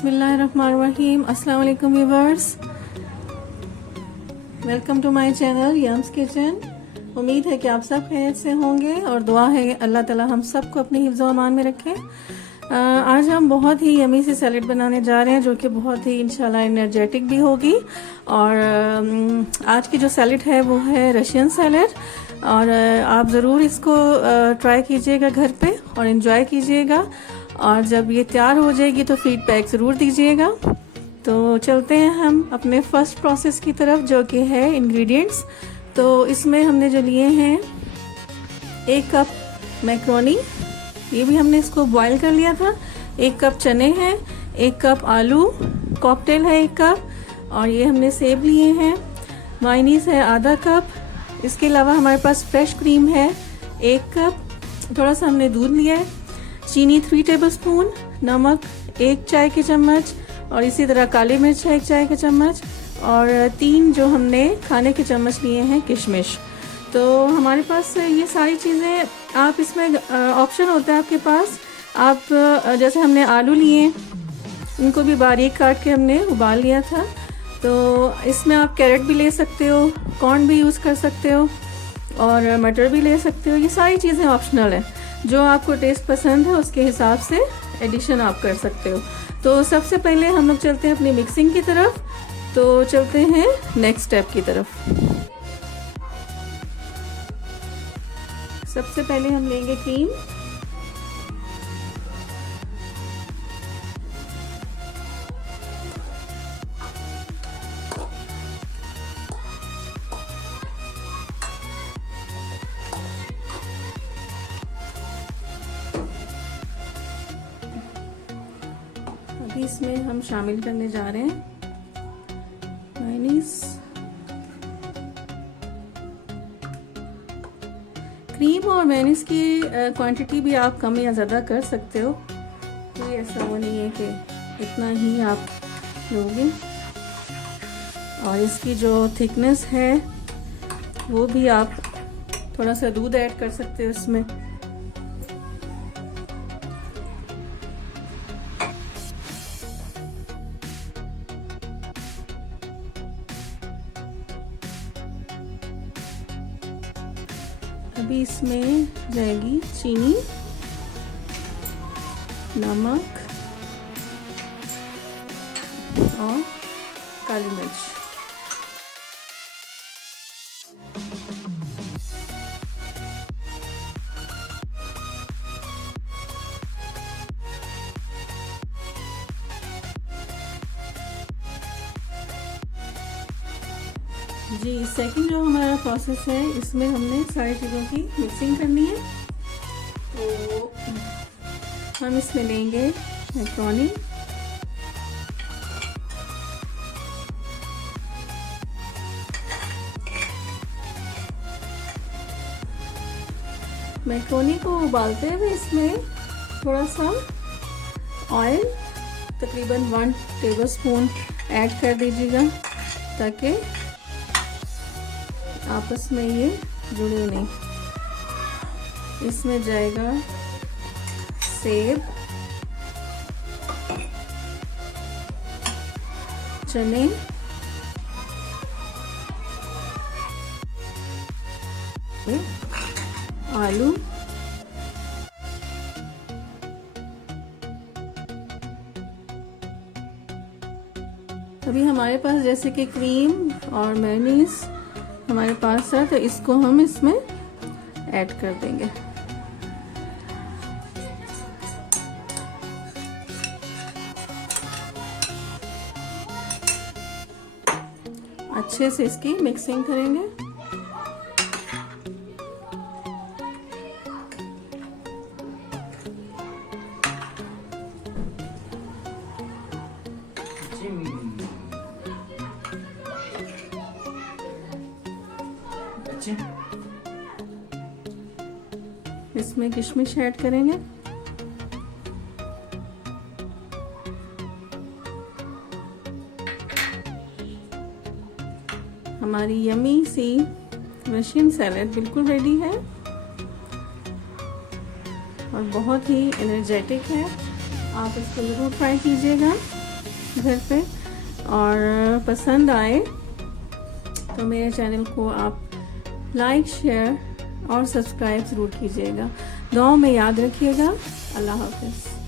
बिस्मिल्लाहिर्रहमानिर्रहीम। अस्सलाम वालेकुम viewers, welcome to my channel Yum's Kitchen. उम्मीद है कि आप सब खैरियत से होंगे और दुआ है अल्लाह ताला हम सबको अपने हिफ्ज़ व अमान में रखे। आज हम बहुत ही यमी सी सैलेड बनाने जा रहे हैं जो कि बहुत ही इंशाल्लाह एनर्जेटिक भी होगी। और आज की जो सैलेड है वो है रशियन सैलेड, और आप ज़रूर इसको ट्राई कीजिएगा घर पे और इन्जॉय कीजिएगा। और जब ये तैयार हो जाएगी तो फीडबैक ज़रूर दीजिएगा। तो चलते हैं हम अपने फर्स्ट प्रोसेस की तरफ, जो कि है इंग्रेडिएंट्स। तो इसमें हमने जो लिए हैं 1 कप मैक्रोनी, ये भी हमने इसको बॉईल कर लिया था। 1 कप चने हैं, 1 कप आलू कॉकटेल है 1 कप, और ये हमने सेब लिए हैं। मायोनीज है आधा कप। इसके अलावा हमारे पास फ्रेश क्रीम है 1 कप। थोड़ा सा हमने दूध लिया है। चीनी 3 टेबलस्पून, नमक 1 चाय की चम्मच, और इसी तरह काली मिर्च है 1 चाय की चम्मच, और 3 जो हमने खाने के चम्मच लिए हैं किशमिश। तो हमारे पास ये सारी चीज़ें, आप इसमें ऑप्शन होता है आपके पास। आप जैसे हमने आलू लिए, इनको भी बारीक काट के हमने उबाल लिया था। तो इसमें आप कैरेट भी ले सकते हो, कॉर्न भी यूज़ कर सकते हो, और मटर भी ले सकते हो। ये सारी चीज़ें ऑप्शनल है, जो आपको टेस्ट पसंद है उसके हिसाब से एडिशन आप कर सकते हो। तो सबसे पहले हम लोग चलते हैं अपनी मिक्सिंग की तरफ। तो चलते हैं नेक्स्ट स्टेप की तरफ। सबसे पहले हम लेंगे क्रीम। अभी इसमें हम शामिल करने जा रहे हैं मायोनीज। क्रीम और मेयोनीज की क्वांटिटी भी आप कम या ज़्यादा कर सकते हो, कोई ऐसा वो नहीं है कि इतना ही आप लोगे। और इसकी जो थिकनेस है वो भी आप थोड़ा सा दूध ऐड कर सकते हो इसमें। अभी इसमें जाएगी चीनी, नमक और काली मिर्च। जी, सेकंड जो हमारा प्रोसेस है, इसमें हमने सारी चीज़ों की मिक्सिंग करनी है। तो हम इसमें लेंगे मैक्रोनी, मैक्रोनी को उबालते हुए इसमें थोड़ा सा ऑयल, तकरीबन 1 टेबलस्पून ऐड कर दीजिएगा, ताकि आपस में ये जुड़े नहीं। इसमें जाएगा सेब, चने, आलू, अभी हमारे पास जैसे कि क्रीम और मेयोनीज हमारे पास है, तो इसको हम इसमें ऐड कर देंगे। अच्छे से इसकी मिक्सिंग करेंगे। इसमें किशमिश ऐड करेंगे। हमारी यमी सी रशियन सैलेड बिल्कुल रेडी है और बहुत ही एनर्जेटिक है। आप इसको ज़रूर ट्राई कीजिएगा। घर पे, और पसंद आए तो मेरे चैनल को आप लाइक, शेयर और सब्सक्राइब ज़रूर कीजिएगा। दुआ में याद रखिएगा। अल्लाह हाफ़िज़।